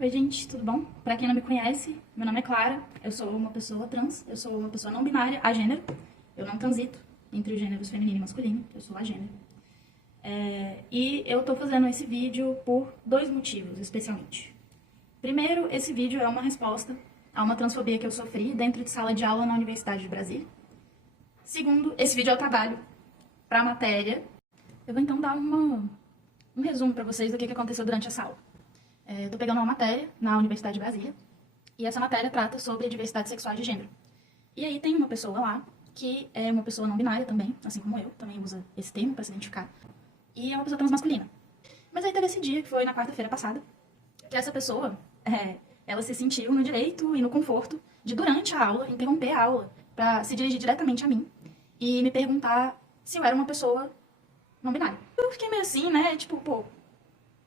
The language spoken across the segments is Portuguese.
Oi gente, tudo bom? Pra quem não me conhece, meu nome é Clara, eu sou uma pessoa trans, eu sou uma pessoa não binária, agênero, eu não transito entre os gêneros feminino e masculino, eu sou agênero. E eu tô fazendo esse vídeo por dois motivos, especialmente. Primeiro, esse vídeo é uma resposta a uma transfobia que eu sofri dentro de sala de aula na Universidade de Brasília. Segundo, esse vídeo é o trabalho pra matéria. Eu vou então dar um resumo pra vocês do que aconteceu durante essa aula. Eu tô pegando uma matéria na Universidade de Brasília, e essa matéria trata sobre a diversidade sexual de gênero. E aí tem uma pessoa lá, que é uma pessoa não binária também, assim como eu, também usa esse termo para se identificar, e é uma pessoa transmasculina. Mas aí teve esse dia, que foi na quarta-feira passada, que essa pessoa, ela se sentiu no direito e no conforto de, durante a aula, interromper a aula para se dirigir diretamente a mim e me perguntar se eu era uma pessoa não binária. Eu fiquei meio assim, né, tipo, pô,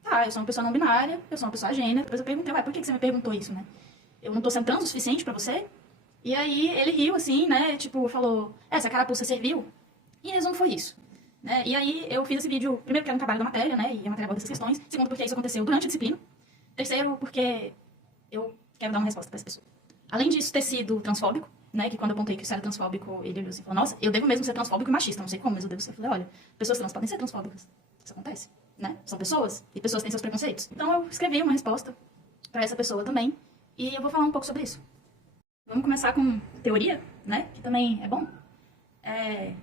tá, eu sou uma pessoa não binária, eu sou uma pessoa agênera. Depois eu perguntei, ué, por que você me perguntou isso, né? Eu não tô sendo trans o suficiente pra você? E aí ele riu, assim, né, tipo, falou, essa carapuça serviu? E em resumo foi isso, né? E aí eu fiz esse vídeo, primeiro porque era um trabalho da matéria, né, e a matéria aborda essas questões. Segundo porque isso aconteceu durante a disciplina. Terceiro porque eu quero dar uma resposta pra essa pessoa. Além disso ter sido transfóbico, né, que quando eu apontei que isso era transfóbico, ele olhou assim e falou, nossa, eu devo mesmo ser transfóbico e machista, não sei como, mas eu devo ser. Eu falei, olha, pessoas trans podem ser transfóbicas. Isso acontece, né? São pessoas, e pessoas têm seus preconceitos. Então eu escrevi uma resposta pra essa pessoa também, e eu vou falar um pouco sobre isso. Vamos começar com teoria, né, que também é bom.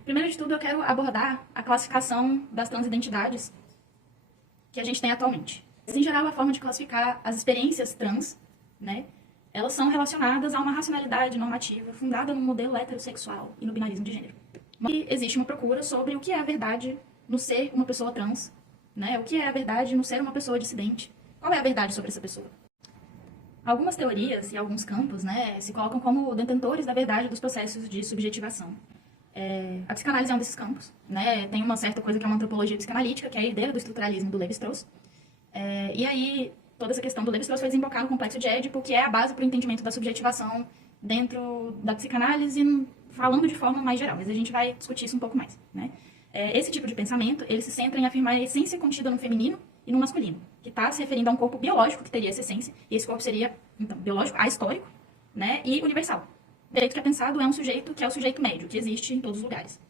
Primeiro de tudo, eu quero abordar a classificação das transidentidades que a gente tem atualmente. Em geral, a forma de classificar as experiências trans, né, elas são relacionadas a uma racionalidade normativa fundada no modelo heterossexual e no binarismo de gênero. E existe uma procura sobre o que é a verdade no ser uma pessoa trans, né? O que é a verdade no ser uma pessoa dissidente? Qual é a verdade sobre essa pessoa? Algumas teorias e alguns campos, né, se colocam como detentores da verdade dos processos de subjetivação. A psicanálise é um desses campos, né? Tem uma certa coisa que é uma antropologia psicanalítica, que é a herdeira do estruturalismo do Levi-Strauss. E aí, toda essa questão do Levi-Strauss foi desembocar no complexo de Édipo, que é a base para o entendimento da subjetivação dentro da psicanálise, falando de forma mais geral, mas a gente vai discutir isso um pouco mais, né? Esse tipo de pensamento, ele se centra em afirmar a essência contida no feminino e no masculino, que está se referindo a um corpo biológico que teria essa essência, e esse corpo seria, então, biológico, ahistórico, né, e universal. O direito que é pensado é um sujeito que é o sujeito médio, que existe em todos os lugares,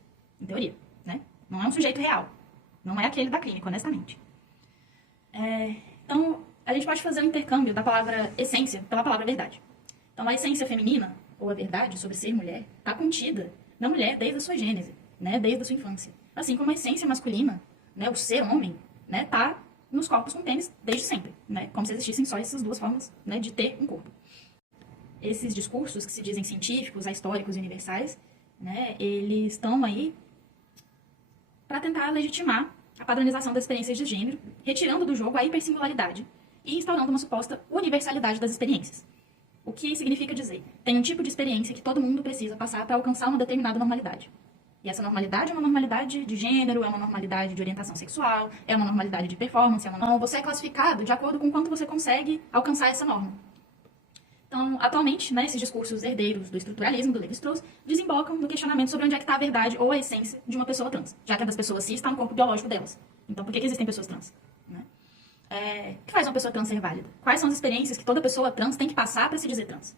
em teoria, né? Não é um sujeito real, não é aquele da clínica, honestamente. Então, a gente pode fazer um intercâmbio da palavra essência pela palavra verdade. Então, a essência feminina, ou a verdade sobre ser mulher, está contida na mulher desde a sua gênese, né, desde a sua infância. Assim como a essência masculina, né, o ser homem, né, tá nos corpos com pênis desde sempre, né, como se existissem só essas duas formas, né, de ter um corpo. Esses discursos que se dizem científicos, históricos e universais, né, eles estão aí para tentar legitimar a padronização das experiências de gênero, retirando do jogo a hipersingularidade e instaurando uma suposta universalidade das experiências. O que significa dizer, tem um tipo de experiência que todo mundo precisa passar para alcançar uma determinada normalidade. E essa normalidade é uma normalidade de gênero, é uma normalidade de orientação sexual, é uma normalidade de performance, você é classificado de acordo com quanto você consegue alcançar essa norma. Então, atualmente, né, esses discursos herdeiros do estruturalismo, do Levi-Strauss, desembocam no questionamento sobre onde é que está a verdade ou a essência de uma pessoa trans, já que a das pessoas cis está no corpo biológico delas. Então, por que existem pessoas trans? Né? O que faz uma pessoa trans ser válida? Quais são as experiências que toda pessoa trans tem que passar para se dizer trans?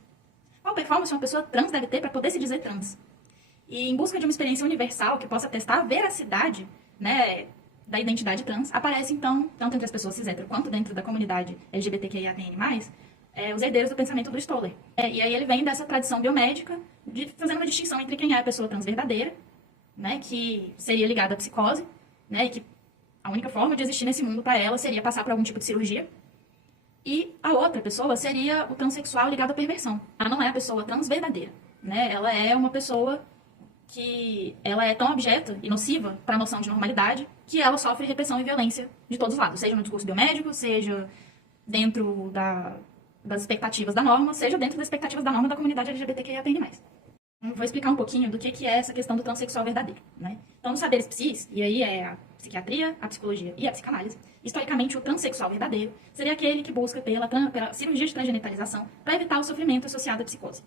Qual performance uma pessoa trans deve ter para poder se dizer trans? E em busca de uma experiência universal que possa testar a veracidade, né, da identidade trans, aparece então, tanto entre as pessoas cis hétero quanto dentro da comunidade LGBTQIAPN+, os herdeiros do pensamento do Stoller. E aí ele vem dessa tradição biomédica, fazendo uma distinção entre quem é a pessoa trans verdadeira, né, que seria ligada à psicose, né, e que a única forma de existir nesse mundo para ela seria passar por algum tipo de cirurgia, e a outra pessoa seria o transexual ligado à perversão. Ela não é a pessoa trans verdadeira, né, ela é uma pessoa que ela é tão objeta e nociva para a noção de normalidade que ela sofre repressão e violência de todos os lados, seja no discurso biomédico, seja dentro das expectativas da norma, seja dentro das expectativas da norma da comunidade LGBTQIAPN+. Vou explicar um pouquinho do que é essa questão do transexual verdadeiro, né? Então, nos saberes psis, e aí é a psiquiatria, a psicologia e a psicanálise, historicamente o transexual verdadeiro seria aquele que busca pela cirurgia de transgenitalização para evitar o sofrimento associado à psicose.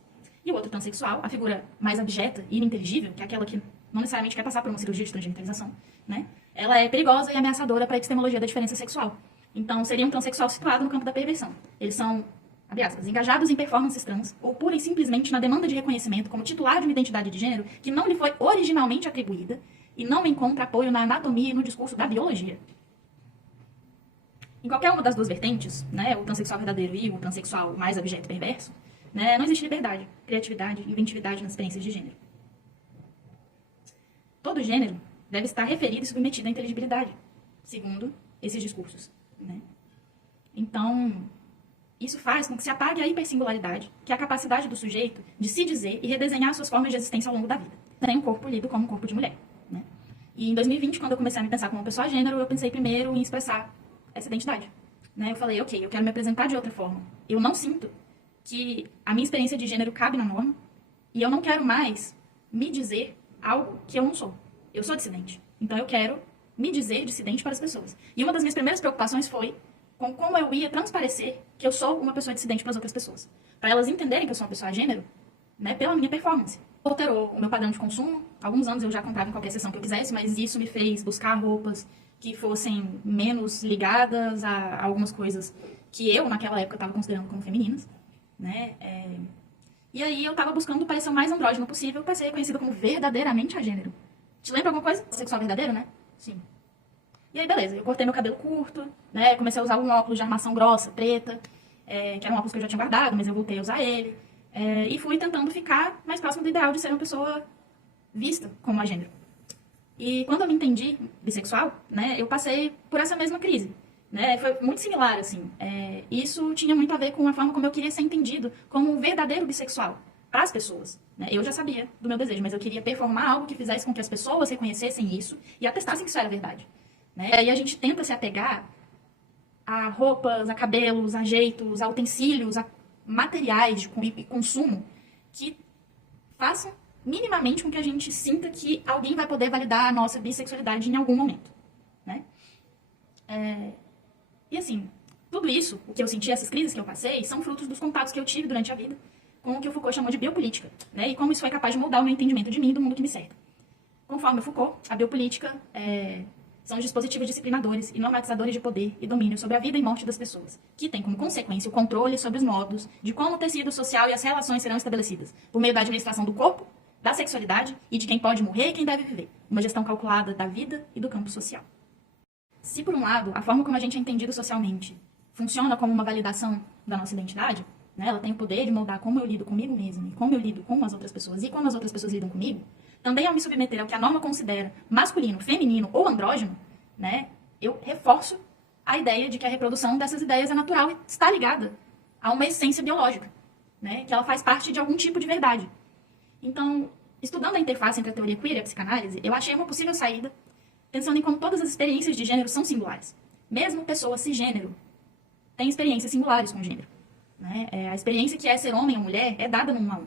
E o outro transexual, a figura mais abjeta e ininteligível, que é aquela que não necessariamente quer passar por uma cirurgia de transgenitalização, né? Ela é perigosa e ameaçadora para a epistemologia da diferença sexual, Então, seria um transexual situado no campo da perversão. Eles são, abre aspas, engajados em performances trans ou pura e simplesmente na demanda de reconhecimento como titular de uma identidade de gênero que não lhe foi originalmente atribuída e não encontra apoio na anatomia e no discurso da biologia. Em qualquer uma das duas vertentes, né, o transexual verdadeiro e o transexual mais abjeto perverso, né, não existe liberdade, criatividade e inventividade nas experiências de gênero. Todo gênero deve estar referido e submetido à inteligibilidade, segundo esses discursos, né? Então, isso faz com que se apague a hipersingularidade, que é a capacidade do sujeito de se dizer e redesenhar suas formas de existência ao longo da vida. Tem um corpo lido como um corpo de mulher, né? E em 2020, quando eu comecei a me pensar como uma pessoa gênero, eu pensei primeiro em expressar essa identidade, né? Eu falei, ok, eu quero me apresentar de outra forma. Eu não sinto que a minha experiência de gênero cabe na norma e eu não quero mais me dizer algo que eu não sou. Eu sou dissidente. Então eu quero me dizer dissidente para as pessoas. E uma das minhas primeiras preocupações foi com como eu ia transparecer que eu sou uma pessoa dissidente para as outras pessoas. Para elas entenderem que eu sou uma pessoa gênero, né, pela minha performance. Alterou o meu padrão de consumo. Há alguns anos eu já comprava em qualquer sessão que eu quisesse, mas isso me fez buscar roupas que fossem menos ligadas a algumas coisas que eu, naquela época, estava considerando como femininas, né? E aí eu estava buscando parecer o mais andrógeno possível para ser reconhecida como verdadeiramente a gênero. Te lembra alguma coisa? Sexual verdadeiro, né? Sim. E aí, beleza, eu cortei meu cabelo curto, né? Comecei a usar um óculos de armação grossa, preta, que era um óculos que eu já tinha guardado, mas eu voltei a usar ele. E fui tentando ficar mais próximo do ideal de ser uma pessoa vista como a gênero. E quando eu me entendi bissexual, né, eu passei por essa mesma crise, né? Foi muito similar, assim. Isso tinha muito a ver com a forma como eu queria ser entendido como um verdadeiro bissexual para as pessoas, né? Eu já sabia do meu desejo, mas eu queria performar algo que fizesse com que as pessoas reconhecessem isso e atestassem que isso era verdade, né? E aí a gente tenta se apegar a roupas, a cabelos, a jeitos, a utensílios, a materiais de consumo que façam minimamente com que a gente sinta que alguém vai poder validar a nossa bissexualidade em algum momento, né? E assim, tudo isso, o que eu senti, essas crises que eu passei, são frutos dos contatos que eu tive durante a vida com o que o Foucault chamou de biopolítica, né? E como isso foi capaz de moldar o meu entendimento de mim e do mundo que me cerca. Conforme o Foucault, a biopolítica são os dispositivos disciplinadores e normatizadores de poder e domínio sobre a vida e morte das pessoas, que têm como consequência o controle sobre os modos de como o tecido social e as relações serão estabelecidas, por meio da administração do corpo, da sexualidade e de quem pode morrer e quem deve viver. Uma gestão calculada da vida e do campo social. Se, por um lado, a forma como a gente é entendido socialmente funciona como uma validação da nossa identidade, né, ela tem o poder de moldar como eu lido comigo mesma e como eu lido com as outras pessoas e como as outras pessoas lidam comigo, também ao me submeter ao que a norma considera masculino, feminino ou andrógeno, né, eu reforço a ideia de que a reprodução dessas ideias é natural e está ligada a uma essência biológica, né, que ela faz parte de algum tipo de verdade. Então, estudando a interface entre a teoria queer e a psicanálise, eu achei uma possível saída pensando em como todas as experiências de gênero são singulares. Mesmo pessoas cisgênero têm experiências singulares com gênero, né? A experiência que é ser homem ou mulher é dada num a um.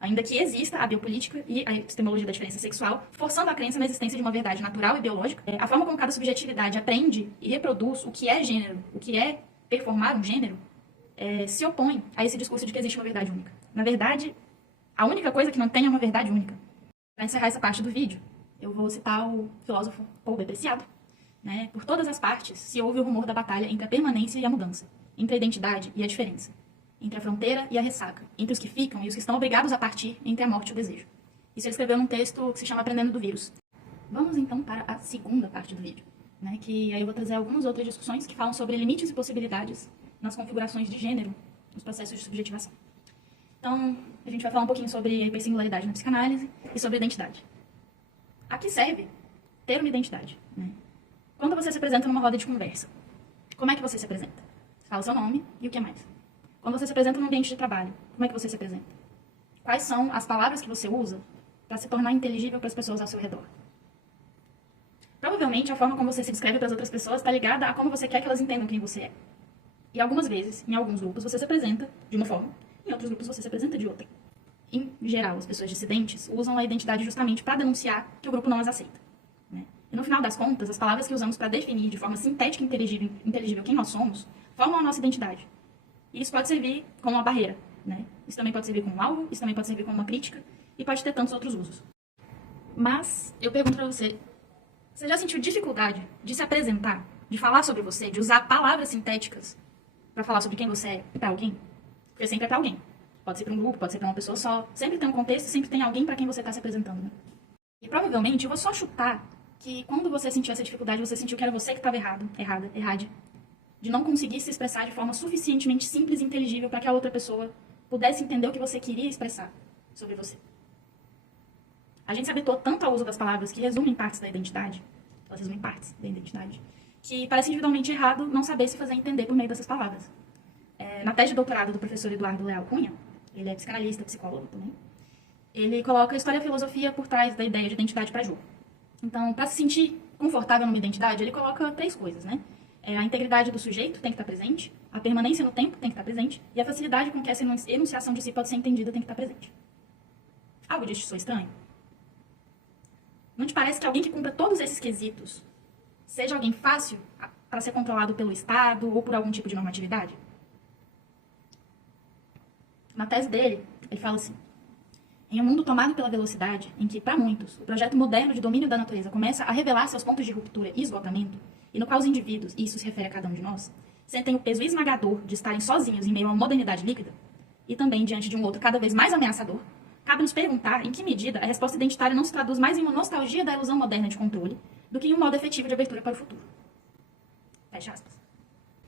Ainda que exista a biopolítica e a epistemologia da diferença sexual, forçando a crença na existência de uma verdade natural e biológica, a forma como cada subjetividade aprende e reproduz o que é gênero, o que é performar um gênero, se opõe a esse discurso de que existe uma verdade única. Na verdade, a única coisa que não tem é uma verdade única. Para encerrar essa parte do vídeo, eu vou citar o filósofo Paul Depreciado, né? Por todas as partes se ouve o rumor da batalha entre a permanência e a mudança, entre a identidade e a diferença, entre a fronteira e a ressaca, entre os que ficam e os que estão obrigados a partir, entre a morte e o desejo. Isso ele escreveu num texto que se chama Aprendendo do Vírus. Vamos então para a segunda parte do vídeo, né? Que aí eu vou trazer algumas outras discussões que falam sobre limites e possibilidades nas configurações de gênero, nos processos de subjetivação. Então, a gente vai falar um pouquinho sobre a hipersingularidade na psicanálise e sobre identidade. A que serve ter uma identidade, né? Quando você se apresenta numa roda de conversa, como é que você se apresenta? Você fala seu nome e o que mais? Quando você se apresenta num ambiente de trabalho, como é que você se apresenta? Quais são as palavras que você usa para se tornar inteligível para as pessoas ao seu redor? Provavelmente, a forma como você se descreve para as outras pessoas está ligada a como você quer que elas entendam quem você é. E algumas vezes, em alguns grupos, você se apresenta de uma forma, em outros grupos você se apresenta de outra. Em geral, as pessoas dissidentes usam a identidade justamente para denunciar que o grupo não as aceita, né? E no final das contas, as palavras que usamos para definir de forma sintética e inteligível quem nós somos, formam a nossa identidade. E isso pode servir como uma barreira, né? Isso também pode servir como um alvo, isso também pode servir como uma crítica, e pode ter tantos outros usos. Mas, eu pergunto para você, você já sentiu dificuldade de se apresentar de falar sobre você, de usar palavras sintéticas para falar sobre quem você é para alguém, porque sempre é para alguém. Pode ser para um grupo, pode ser para uma pessoa só. Sempre tem um contexto, sempre tem alguém para quem você está se apresentando. Né? E provavelmente eu vou só chutar que quando você sentiu essa dificuldade, você sentiu que era você que estava errada, de não conseguir se expressar de forma suficientemente simples e inteligível para que a outra pessoa pudesse entender o que você queria expressar sobre você. A gente se habituou tanto ao uso das palavras que resumem partes da identidade, que parece individualmente errado não saber se fazer entender por meio dessas palavras. Na tese de doutorado do professor Eduardo Leal Cunha, ele é psicanalista, psicólogo também, ele coloca a história e a filosofia por trás da ideia de identidade para jogo. Então, para se sentir confortável numa identidade, ele coloca 3 coisas, né? A integridade do sujeito tem que estar presente, a permanência no tempo tem que estar presente, e a facilidade com que essa enunciação de si pode ser entendida tem que estar presente. Algo disso soa estranho? Não te parece que alguém que cumpra todos esses quesitos seja alguém fácil para ser controlado pelo Estado ou por algum tipo de normatividade? Na tese dele, ele fala assim: em um mundo tomado pela velocidade, em que, para muitos, o projeto moderno de domínio da natureza começa a revelar seus pontos de ruptura e esgotamento, e no qual os indivíduos, e isso se refere a cada um de nós, sentem o peso esmagador de estarem sozinhos em meio a uma modernidade líquida, e também diante de um outro cada vez mais ameaçador, cabe nos perguntar em que medida a resposta identitária não se traduz mais em uma nostalgia da ilusão moderna de controle do que em um modo efetivo de abertura para o futuro. Fecha aspas.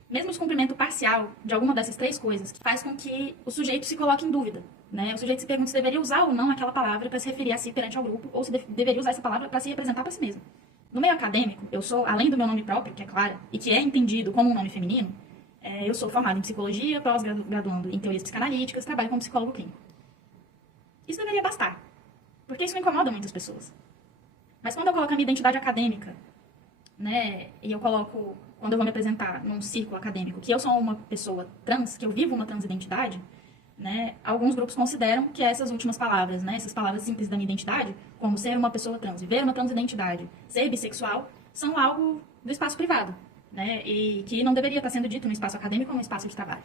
Mesmo o descumprimento parcial de alguma dessas 3 coisas faz com que o sujeito se coloque em dúvida. Né? O sujeito se pergunta se deveria usar ou não aquela palavra para se referir a si perante ao grupo, ou se deveria usar essa palavra para se representar para si mesmo. No meio acadêmico, eu sou, além do meu nome próprio, que é Clara, e que é entendido como um nome feminino, eu sou formada em psicologia, pós-graduando em teorias psicanalíticas, trabalho como psicólogo clínico. Isso deveria bastar, porque isso me incomoda muitas pessoas. Mas quando eu coloco a minha identidade acadêmica, né, e eu coloco, quando eu vou me apresentar num círculo acadêmico, que eu sou uma pessoa trans, que eu vivo uma transidentidade, né, alguns grupos consideram que essas últimas palavras, né, essas palavras simples da minha identidade, como ser uma pessoa trans, viver uma transidentidade, ser bissexual, são algo do espaço privado, né, e que não deveria estar sendo dito no espaço acadêmico ou no espaço de trabalho.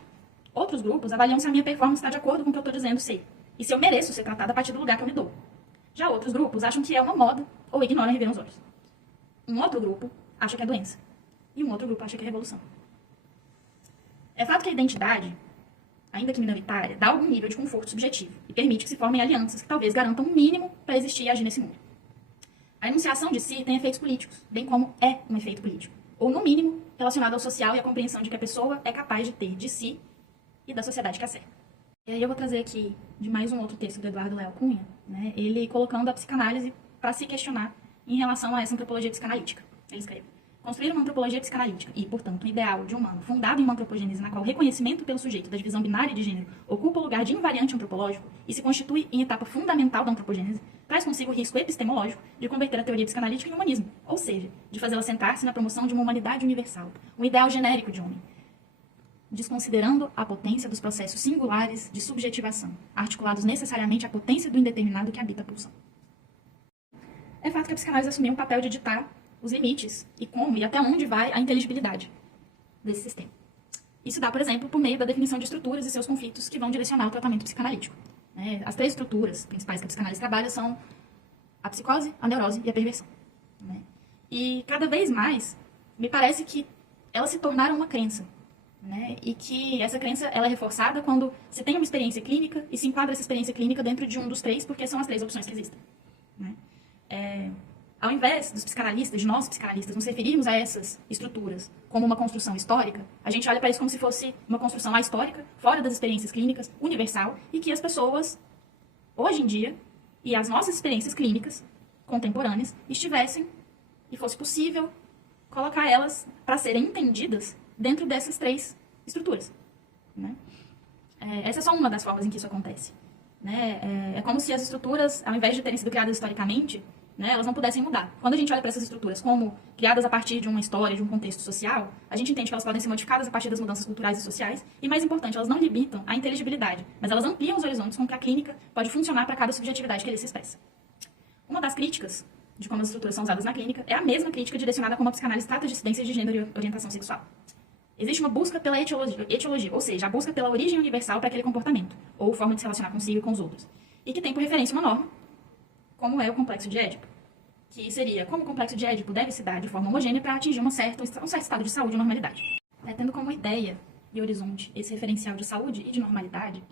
Outros grupos avaliam se a minha performance está de acordo com o que eu estou dizendo ser, e se eu mereço ser tratada a partir do lugar que eu me dou. Já outros grupos acham que é uma moda ou ignoram e reviram os olhos. Um outro grupo acha que é doença, e um outro grupo acha que é revolução. É fato que a identidade, ainda que minoritária, dá algum nível de conforto subjetivo e permite que se formem alianças que talvez garantam um mínimo para existir e agir nesse mundo. A enunciação de si tem efeitos políticos, bem como é um efeito político, ou no mínimo relacionado ao social e à compreensão de que a pessoa é capaz de ter de si e da sociedade que a cerca. E aí eu vou trazer aqui de mais um outro texto do Eduardo Leal Cunha, né, ele colocando a psicanálise para se questionar em relação a essa antropologia psicanalítica. Ele escreve: construir uma antropologia psicanalítica e, portanto, um ideal de humano fundado em uma antropogênese na qual o reconhecimento pelo sujeito da divisão binária de gênero ocupa o lugar de invariante antropológico e se constitui em etapa fundamental da antropogênese, traz consigo o risco epistemológico de converter a teoria psicanalítica em humanismo, ou seja, de fazê-la sentar-se na promoção de uma humanidade universal, um ideal genérico de homem, desconsiderando a potência dos processos singulares de subjetivação, articulados necessariamente à potência do indeterminado que habita a pulsão. É fato que a psicanálise assumiu um papel de ditar os limites e como e até onde vai a inteligibilidade desse sistema. Isso dá, por exemplo, por meio da definição de estruturas e seus conflitos que vão direcionar o tratamento psicanalítico. As 3 estruturas principais que a psicanálise trabalha são a psicose, a neurose e a perversão. E cada vez mais, me parece que elas se tornaram uma crença. E que essa crença ela é reforçada quando se tem uma experiência clínica e se enquadra essa experiência clínica dentro de um dos 3, porque são as 3 opções que existem. Ao invés dos psicanalistas, de nós psicanalistas, nos referirmos a essas estruturas como uma construção histórica, a gente olha para isso como se fosse uma construção ahistórica, fora das experiências clínicas, universal, e que as pessoas, hoje em dia, e as nossas experiências clínicas contemporâneas, estivessem, e fosse possível, colocar elas para serem entendidas dentro dessas 3 estruturas. Essa é só uma das formas em que isso acontece. É como se as estruturas, ao invés de terem sido criadas historicamente, elas não pudessem mudar. Quando a gente olha para essas estruturas como criadas a partir de uma história, de um contexto social, a gente entende que elas podem ser modificadas a partir das mudanças culturais e sociais, e mais importante, elas não limitam a inteligibilidade, mas elas ampliam os horizontes com que a clínica pode funcionar para cada subjetividade que ele se expressa. Uma das críticas de como as estruturas são usadas na clínica é a mesma crítica direcionada a como a psicanálise trata de dissidências de gênero e orientação sexual. Existe uma busca pela etiologia, ou seja, a busca pela origem universal para aquele comportamento, ou forma de se relacionar consigo e com os outros, e que tem por referência uma norma, como é o complexo de Édipo. que seria como o complexo de Édipo deve se dar de forma homogênea para atingir um certo estado de saúde e normalidade. Tendo como ideia e horizonte esse referencial de saúde e de normalidade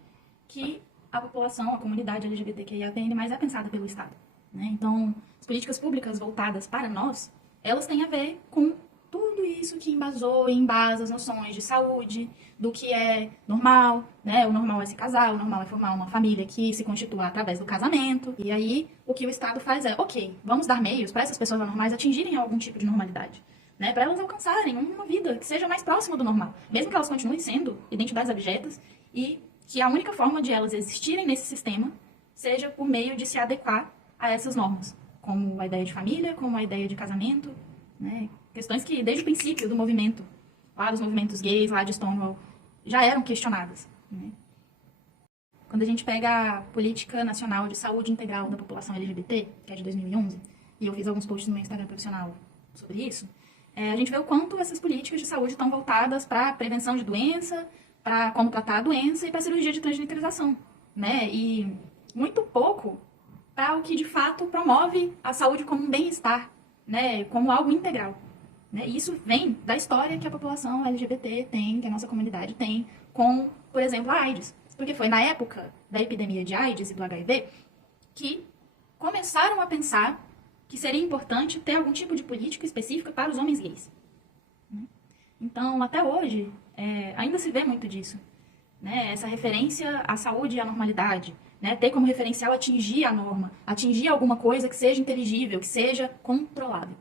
que a população, a comunidade LGBTQIA+, é pensada pelo Estado, né? Então, as políticas públicas voltadas para nós, elas têm a ver com tudo isso que embasou e embasa as noções de saúde, do que é normal, né? O normal é se casar, o normal é formar uma família que se constitua através do casamento. E aí, o que o Estado faz é, ok, vamos dar meios para essas pessoas anormais atingirem algum tipo de normalidade, né? Para elas alcançarem uma vida que seja mais próxima do normal, mesmo que elas continuem sendo identidades abjetas, e que a única forma de elas existirem nesse sistema seja por meio de se adequar a essas normas, como a ideia de família, como a ideia de casamento, né? Questões que, desde o princípio do movimento, lá dos movimentos gays, lá de Stonewall, já eram questionadas, né? Quando a gente pega a Política Nacional de Saúde Integral da População LGBT, que é de 2011, e eu fiz alguns posts no meu Instagram profissional sobre isso, a gente vê o quanto essas políticas de saúde estão voltadas para prevenção de doença, para como tratar a doença e para cirurgia de transgenitalização, né? E muito pouco para o que de fato promove a saúde como um bem-estar, né? Como algo integral, né? E isso vem da história que a população LGBT tem, que a nossa comunidade tem, com, por exemplo, a AIDS. Porque foi na época da epidemia de AIDS e do HIV que começaram a pensar que seria importante ter algum tipo de política específica para os homens gays. Então, até hoje, ainda se vê muito disso, né? Essa referência à saúde e à normalidade, né? Ter como referencial atingir a norma, atingir alguma coisa que seja inteligível, que seja controlável.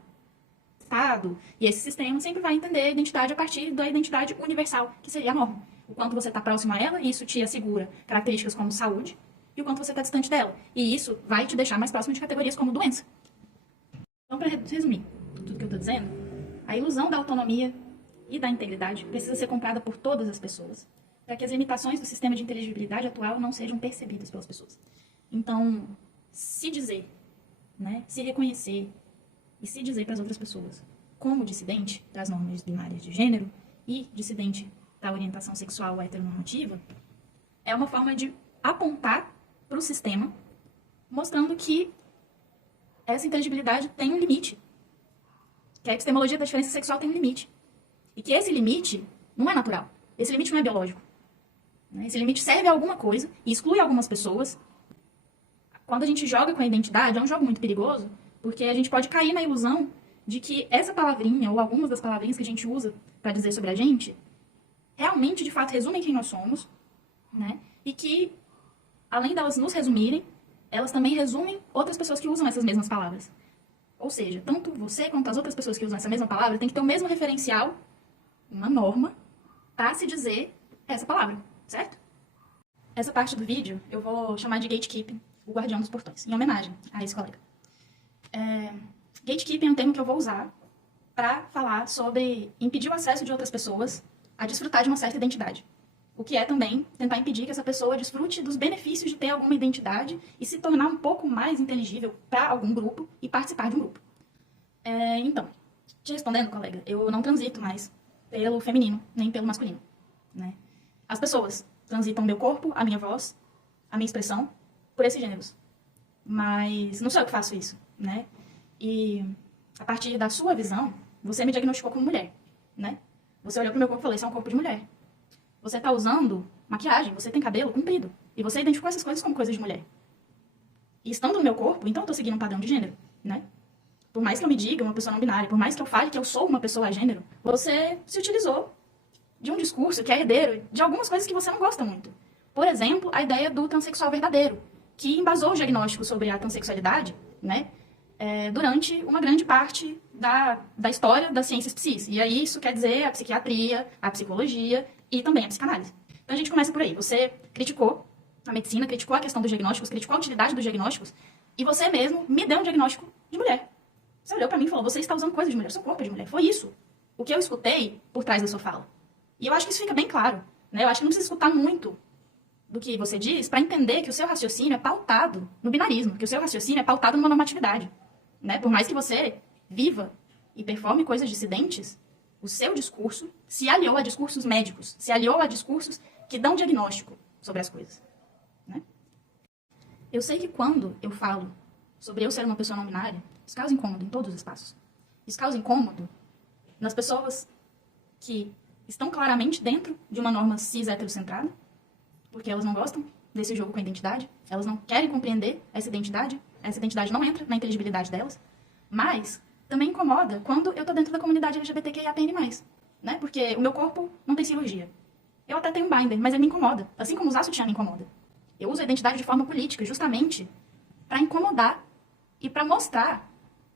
O Estado e esse sistema sempre vai entender a identidade a partir da identidade universal, que seria a norma. O quanto você está próximo a ela, e isso te assegura características como saúde, e o quanto você está distante dela. E isso vai te deixar mais próximo de categorias como doença. Então, para resumir tudo que eu estou dizendo, a ilusão da autonomia e da integridade precisa ser comprada por todas as pessoas, para que as limitações do sistema de inteligibilidade atual não sejam percebidas pelas pessoas. Então, se dizer, né, se reconhecer e se dizer para as outras pessoas como dissidente das normas binárias de gênero e dissidente da orientação sexual heteronormativa é uma forma de apontar para o sistema, mostrando que essa inteligibilidade tem um limite, que a epistemologia da diferença sexual tem um limite. E que esse limite não é natural. Esse limite não é biológico. Esse limite serve a alguma coisa e exclui algumas pessoas. Quando a gente joga com a identidade, é um jogo muito perigoso, porque a gente pode cair na ilusão de que essa palavrinha, ou algumas das palavrinhas que a gente usa para dizer sobre a gente, realmente, de fato, resumem quem nós somos, né? E que, além delas nos resumirem, elas também resumem outras pessoas que usam essas mesmas palavras. Ou seja, tanto você quanto as outras pessoas que usam essa mesma palavra tem que ter o mesmo referencial, uma norma, para se dizer essa palavra, certo? Essa parte do vídeo eu vou chamar de gatekeeping, o guardião dos portões, em homenagem a esse colega. Gatekeeping é um termo que eu vou usar para falar sobre impedir o acesso de outras pessoas a desfrutar de uma certa identidade. O que é também tentar impedir que essa pessoa desfrute dos benefícios de ter alguma identidade e se tornar um pouco mais inteligível para algum grupo e participar de um grupo. Então, te respondendo, colega, eu não transito mais pelo feminino, nem pelo masculino, né? As pessoas transitam meu corpo, a minha voz, a minha expressão, por esses gêneros. Mas não sou eu que faço isso, né? E a partir da sua visão, você me diagnosticou como mulher, né? Você olhou pro meu corpo e falou, isso é um corpo de mulher. Você tá usando maquiagem, você tem cabelo comprido. E você identificou essas coisas como coisas de mulher. E estando no meu corpo, então eu tô seguindo um padrão de gênero, né? Por mais que eu me diga uma pessoa não binária, por mais que eu fale que eu sou uma pessoa a gênero, você se utilizou de um discurso que é herdeiro de algumas coisas que você não gosta muito. Por exemplo, a ideia do transexual verdadeiro, que embasou o diagnóstico sobre a transexualidade, né? Durante uma grande parte da história das ciências psis. E aí isso quer dizer a psiquiatria, a psicologia e também a psicanálise. Então a gente começa por aí. Você criticou a medicina, criticou a questão dos diagnósticos, criticou a utilidade dos diagnósticos e você mesmo me deu um diagnóstico de mulher. Você olhou pra mim e falou, você está usando coisas de mulher, seu corpo é de mulher. Foi isso o que eu escutei por trás da sua fala. E eu acho que isso fica bem claro, né? Eu acho que não precisa escutar muito do que você diz para entender que o seu raciocínio é pautado no binarismo, que o seu raciocínio é pautado numa normatividade, né? Por mais que você viva e performe coisas dissidentes, o seu discurso se aliou a discursos médicos, se aliou a discursos que dão diagnóstico sobre as coisas, né? Eu sei que quando eu falo sobre eu ser uma pessoa não binária, Isso causa incômodo em todos os espaços. Isso causa incômodo nas pessoas que estão claramente dentro de uma norma cis heterocentrada, porque elas não gostam desse jogo com a identidade, elas não querem compreender essa identidade não entra na inteligibilidade delas, mas também incomoda quando eu tô dentro da comunidade LGBTQIAPN+, né? Porque o meu corpo não tem cirurgia. Eu até tenho um binder, mas ele me incomoda, assim como usar sutiã me incomoda. Eu uso a identidade de forma política, justamente para incomodar e para mostrar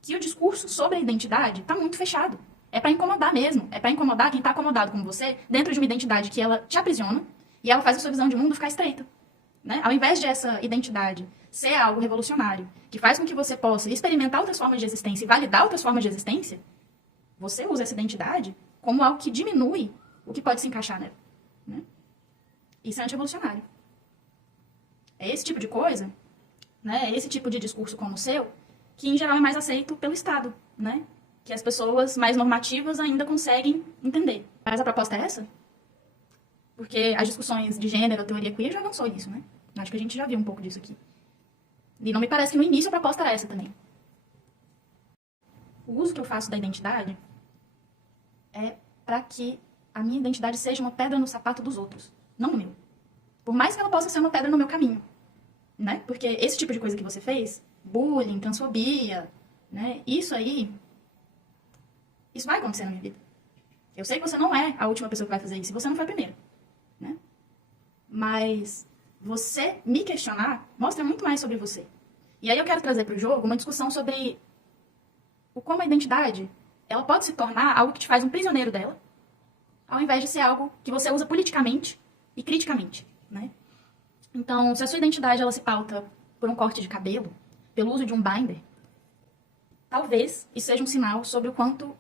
que o discurso sobre a identidade está muito fechado. É para incomodar mesmo. É para incomodar quem está acomodado como você dentro de uma identidade que ela te aprisiona e ela faz a sua visão de mundo ficar estreita. Né? Ao invés de essa identidade ser algo revolucionário, que faz com que você possa experimentar outras formas de existência e validar outras formas de existência, você usa essa identidade como algo que diminui o que pode se encaixar nela. Né? Isso é anti-revolucionário. É esse tipo de coisa, né? Esse tipo de discurso como o seu, que em geral é mais aceito pelo Estado, né? Que as pessoas mais normativas ainda conseguem entender. Mas a proposta é essa? Porque as discussões de gênero, teoria queer já avançou nisso, né? Acho que a gente já viu um pouco disso aqui. E não me parece que no início a proposta era essa também. O uso que eu faço da identidade é para que a minha identidade seja uma pedra no sapato dos outros, não no meu. Por mais que ela possa ser uma pedra no meu caminho, né? Porque esse tipo de coisa que você fez, bullying, transfobia, né? Isso vai acontecer na minha vida. Eu sei que você não é a última pessoa que vai fazer isso, e você não foi a primeira, né? Mas você me questionar mostra muito mais sobre você. E aí eu quero trazer para o jogo uma discussão sobre como a identidade ela pode se tornar algo que te faz um prisioneiro dela, ao invés de ser algo que você usa politicamente e criticamente, né? Então, se a sua identidade ela se pauta por um corte de cabelo, pelo uso de um binder, talvez isso seja um sinal sobre o quanto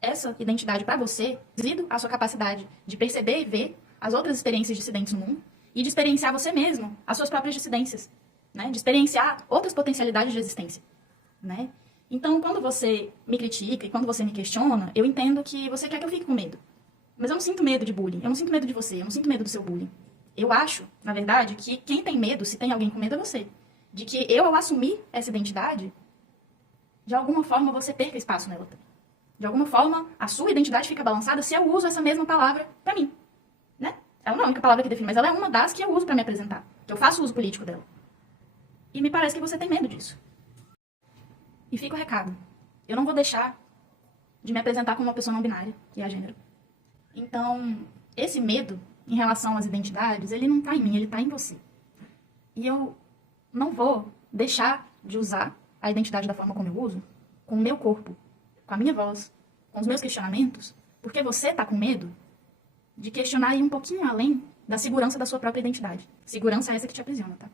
essa identidade para você devido à sua capacidade de perceber e ver as outras experiências dissidentes no mundo e de experienciar você mesmo as suas próprias dissidências, né? De experienciar outras potencialidades de existência, né? Então, quando você me critica e quando você me questiona, eu entendo que você quer que eu fique com medo. Mas eu não sinto medo de bullying, eu não sinto medo de você, eu não sinto medo do seu bullying. Eu acho, na verdade, que quem tem medo, se tem alguém com medo, é você. De que eu, ao assumir essa identidade, de alguma forma você perca espaço nela também. De alguma forma, a sua identidade fica balançada se eu uso essa mesma palavra pra mim, né? Ela não é a única palavra que define, mas ela é uma das que eu uso pra me apresentar. Que eu faço uso político dela. E me parece que você tem medo disso. E fica o recado. Eu não vou deixar de me apresentar como uma pessoa não binária, que é a gênero. Então, esse medo em relação às identidades, ele não tá em mim, ele tá em você. E eu não vou deixar de usar a identidade da forma como eu uso, com o meu corpo, com a minha voz, com os meus questionamentos, porque você tá com medo de questionar e ir um pouquinho além da segurança da sua própria identidade. Segurança é essa que te aprisiona, tá?